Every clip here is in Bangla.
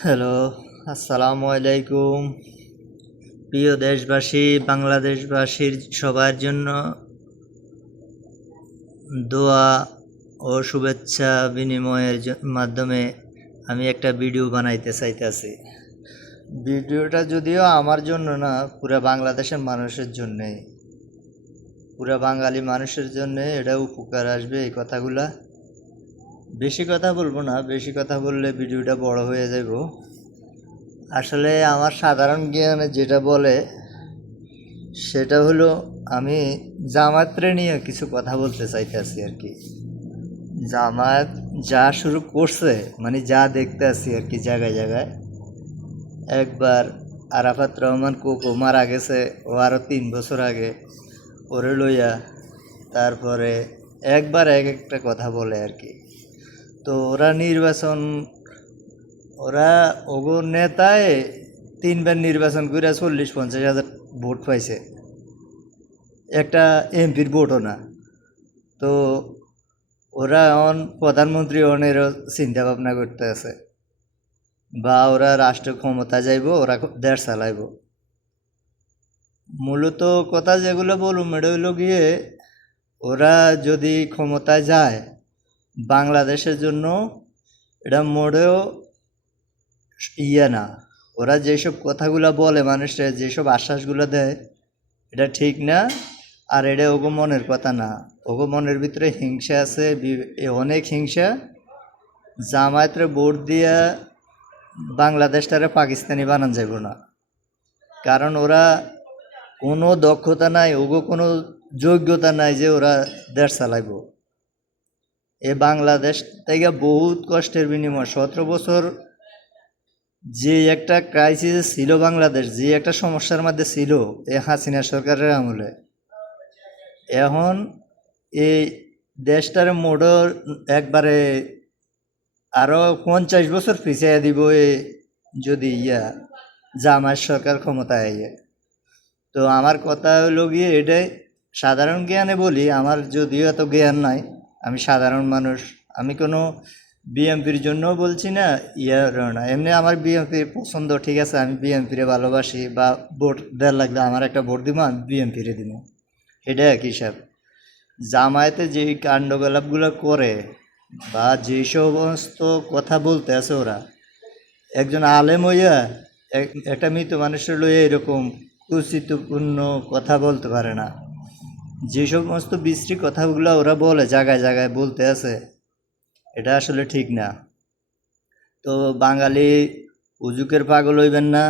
হ্যালো, আসসালামু আলাইকুম। প্রিয় দেশবাসী, বাংলাদেশবাসীর সবার জন্য দোয়া ও শুভেচ্ছা বিনিময়ের মাধ্যমে আমি একটা ভিডিও বানাইতে চাইতেছি। ভিডিওটা যদিও আমার জন্য না, পুরা বাংলাদেশের মানুষের জন্যে, পুরা বাঙালি মানুষের জন্যে এটা উপকার আসবে। এই কথাগুলা বেশি কথা বলবো না, বেশি কথা বললে ভিডিওটা বড় হয়ে যাব। আসলে আমার সাধারণ জ্ঞানে যেটা বলে সেটা হলো, আমি জামায়াতরে নিয়ে কিছু কথা বলতে চাইতেছি আর কি। জামায়াত যা শুরু করছে, মানে যা দেখতে আছি আর কি জায়গায় জায়গায়। একবার আরাফাত রহমান কোকো মারা গেছে, ও আরও 3 বছর আগে, ওরে লইয়া তারপরে একবার এক একটা কথা বলে আর কি। তো ওরা ওগো নেতায় 3বার নির্বাচন করে 40-50 হাজার ভোট পাইছে, একটা এমপির ভোটও না। তো ওরা এখন প্রধানমন্ত্রী অনেরও চিন্তা ভাবনা করতে আছে, বা ওরা রাষ্ট্র ক্ষমতা যাইব, ওরা দেশ চালাইব। মূলত কথা যেগুলো বলুম এটা হইল গিয়ে, ওরা যদি ক্ষমতায় যায় বাংলাদেশের জন্য এটা মোটেও না। ওরা যেসব কথাগুলো বলে মানুষের, যেসব আশ্বাসগুলো দেয়, এটা ঠিক না। আর এটা ওগো মনের কথা না, ওগো মনের ভিতরে হিংসা আছে, অনেক হিংসা। জামায়াতরে ভোট দিয়া বাংলাদেশটারে পাকিস্তানি বানান যাব না, কারণ ওরা কোনো দক্ষতা নাই, ওগো কোনো যোগ্যতা নাই যে ওরা দেশ চালাইব। এ বাংলাদেশ থেকে বহুত কষ্টের বিনিময় 17 বছর যে একটা ক্রাইসিস ছিল, বাংলাদেশ যে একটা সমস্যার মধ্যে ছিল এই হাসিনা সরকারের আমলে, এখন এই দেশটার মোড়র একবারে আরও 50 বছর পিছিয়ে দিব যদি জামায়াত সরকার ক্ষমতায় আইয়ে। তো আমার কথা হলো গিয়ে এটাই, সাধারণ জ্ঞানে বলি, আমার যদিও এত জ্ঞান নাই, আমি সাধারণ মানুষ। আমি কোনো বিএমপির জন্য বলছি না, না, এমনি আমার বিএমপি পছন্দ, ঠিক আছে, আমি বিএমপিরে ভালোবাসি, বা ভোট দেওয়ার লাগলে আমার একটা ভোট দিব, আমি বিএমপিরে দিব, এটা এক হিসাব। জামায়াতে যেই কাণ্ডকলাপগুলো করে বা যেই সমস্ত কথা বলতে আছে ওরা, একজন আলেম হইয়া একটা মৃত মানুষের লইয়া এরকম কুচিতপূর্ণ কথা বলতে পারে না। যে সমস্ত বিশ্রী কথাগুলো ওরা বলে, জায়গায় জায়গায় বলতে আছে, এটা আসলে ঠিক না। তো বাঙালি হুজুকের পাগল হইবেন না,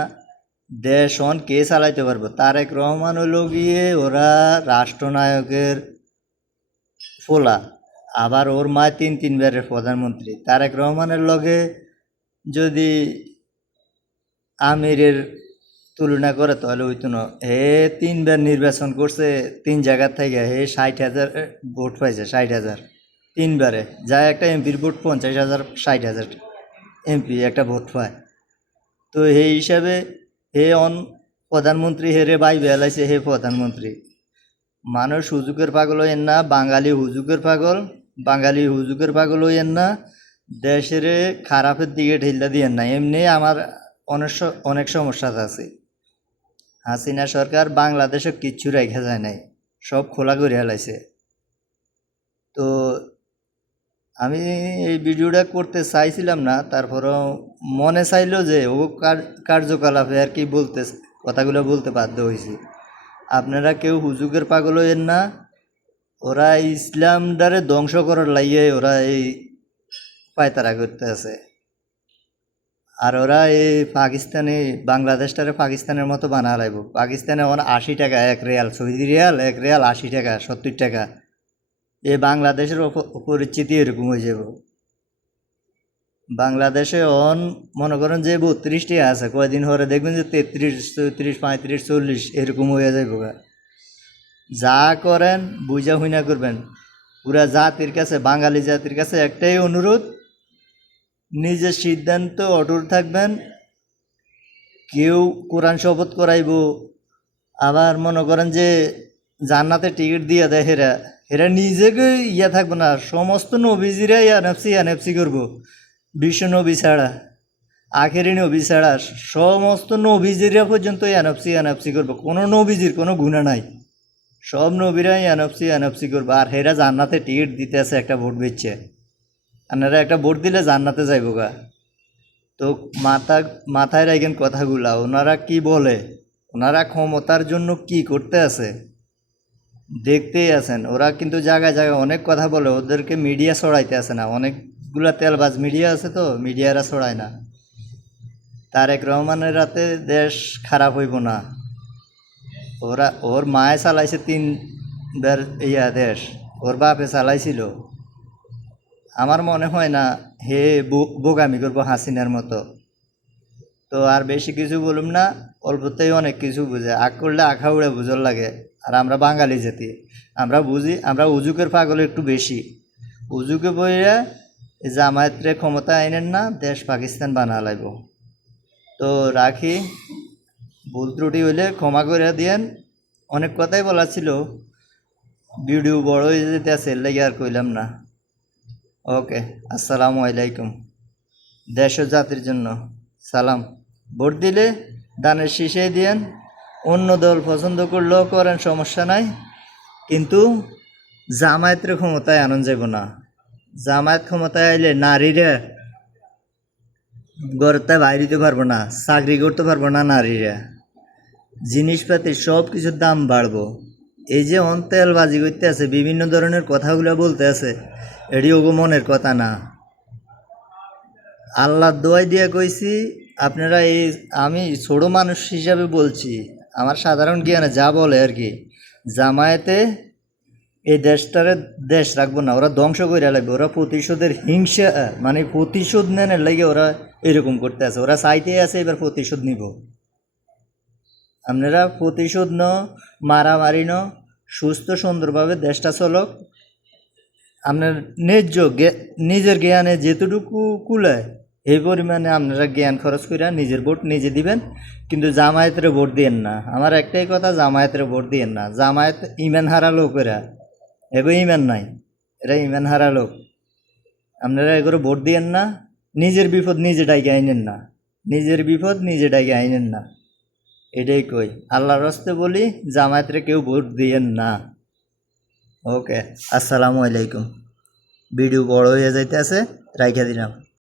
দেশ অন কে চালাইতে পারবো? তারেক রহমান হইল গিয়ে ওরা রাষ্ট্রনায়কের ফোলা, আবার ওর মা 3 বারের প্রধানমন্ত্রী। তারেক রহমানের লগে যদি আমিরের তুলনা করে তাহলে হইতো না। হে 3বার নির্বাচন করছে, 3 জায়গার থেকে হে 60,000 ভোট পাইছে, 60,000 3বারে। যা একটা এমপির ভোট 50,000, 60,000 এমপি একটা ভোট পায়। তো সেই হিসাবে হে প্রধানমন্ত্রী, হেরে বাই বেলাইছে, হে প্রধানমন্ত্রী। মানুষ হুজুকের পাগল হইয়েন না, বাঙালি হুজুকের পাগল, বাঙালি হুজুকের পাগল হইয়েন না, দেশের খারাপের দিকে ঢেললা দিয়েন না। এমনি আমার অনেক সমস্যা আছে। হাসিনা সরকার বাংলাদেশে কিচ্ছু রেখা যায় নাই, সব খোলা করে হেলাইছে। তো আমি এই ভিডিওটা করতে চাইছিলাম না, তারপরেও মনে চাইলো যে ও কার্যকলাপে আর কি বলতে, কথাগুলো বলতে বাধ্য হয়েছি। আপনারা কেউ হুজুকের পাগল হইয়েন না, ওরা ইসলামটারে ধ্বংস করার লাগিয়ে ওরা এই পায়তারা করতে আছে। আর ওরা এই পাকিস্তানি বাংলাদেশটারে পাকিস্তানের মতো বানা লাইব। পাকিস্তানে 80 টাকা 1 রিয়াল, সৌদি রিয়াল 1 রিয়াল 80 টাকা 70 টাকা। এই বাংলাদেশের পরিচিতি এরকম হয়ে যাব। বাংলাদেশে মনে করেন যে 32টি আছে, কয়দিন পরে দেখবেন যে 33, 34, 35, 40 এরকম হয়ে যাইব। যা করেন বুঝা হুইনা করবেন। পুরা জাতির কাছে, বাঙালি জাতির কাছে একটাই অনুরোধ, নিজের সিদ্ধান্ত অটুট থাকবেন। কেউ কোরআন শপথ করাইব, আবার মনে করেন যে জান্নাতে টিকিট দিয়ে দেয়, হেরা নিজেকে থাকবে না, সমস্ত নবীজিরা ইয়ানেফসি করবো বিশ্ব নবী ছাড়া, আখেরি নবী ছাড়া সমস্ত নবীজিরা পর্যন্ত এনএফসি করবো, কোনো নবীজির কোনো গুণা নাই, সব নবীরাই এনএফসি করবো। আর হেরা জান্নাতে টিকিট দিতে আছে একটা ভোট বেচছে, আপনারা একটা ভোট দিলে জান্নাতে যাইব গা। তো মাথায় রাখেন কথাগুলা, ওনারা কি বলে, ওনারা ক্ষমতার জন্য কি করতে আছে দেখতেই আছেন। ওরা কিন্তু জায়গায় জায়গায় অনেক কথা বলে, ওদেরকে মিডিয়া ছড়াইতে আসে না, অনেকগুলা তেলবাজ মিডিয়া আছে, তো মিডিয়ারা ছড়ায় না। তারেক রহমানের রাতে দেশ খারাপ হইব না, ওর মায়ে চালাইছে 3বার দেশ, ওর বাপে চালাইছিল। আমার মনে হয় না হে বোগামি করবো হাসিনার মতো। তো আর বেশি কিছু বলুম না, অল্পতেই অনেক কিছু বুঝে, আগ করলে আখা উড়ে বুঝর লাগে। আর আমরা বাঙালি জাতি, আমরা বুঝি, আমরা উজুকের পাগল একটু বেশি। উজুকে বইরা জামায়াতরে ক্ষমতা আইনেন না, দেশ পাকিস্তান বানা লাইব। তো রাখি, ভুল ত্রুটি হইলে ক্ষমা করে দিয়েন। অনেক কথাই বলা ছিল, ভিডিও বড় হয়ে যেতে আছে, এর লাগে আর কইলাম না। ওকে, আসসালামু আলাইকুম। দেশ ও জাতির জন্য সালাম। ভোট দিলে দানের শীষে দিয়েন, অন্য দল পছন্দ করলেও করেন, সমস্যা নাই, কিন্তু জামায়াতের ক্ষমতায় আনন্দ যাব না। জামায়াত ক্ষমতায় আইলে নারীরা ঘরতে বাইরিতে পারবো না, চাকরি করতে পারবো না নারীরা, জিনিসপাতির সব কিছুর দাম বাড়বো। এই যে তেলবাজি করতে আছে, বিভিন্ন ধরনের কথাগুলো বলতে আছে, এটি ওগো মনের কথা না। আল্লাহর দোয়াই দিয়ে কইছি, আপনারা আমি ছোটো মানুষ হিসাবে বলছি, আমার সাধারণ জ্ঞানে যা বলে আর কি, জামায়াতে এই দেশটারে দেশ রাখবো না, ওরা ধ্বংস করে লাগবে। ওরা প্রতিশোধের হিংসা, মানে প্রতিশোধ নেনের লাগে ওরা এরকম করতে আছে, ওরা চাইতে আছে এবার প্রতিশোধ নিব। আপনারা প্রতিশোধ মারামারি সুস্থ সুন্দরভাবে দেশটা চলক। আপনার নিজের জ্ঞানে যেতটুকু কুলায় এই পরিমাণে আপনারা জ্ঞান খরচ করে নিজের ভোট নিজে দিবেন, কিন্তু জামায়াতের ভোট দিয়েন না। আমার একটাই কথা, জামায়াতের ভোট দিয়েন না। জামায়াত ইমান হারা লোক, এরা ইমান নাই, এরা ইমান হারা লোক। আপনারা এগুলো ভোট দিয়েন না, নিজের বিপদ নিজে ডাইকে আইনেন না, নিজের বিপদ নিজে ডাইকে আইনেন না। এটাই কই, আল্লাহর রাস্তে বলি, জামায়াতরে কেউ ভোট দিয়েন না। ওকে, আসসালামু আলাইকুম। ভিডিও বড় হয়ে যাইতে আছে, রাইখা দিলাম।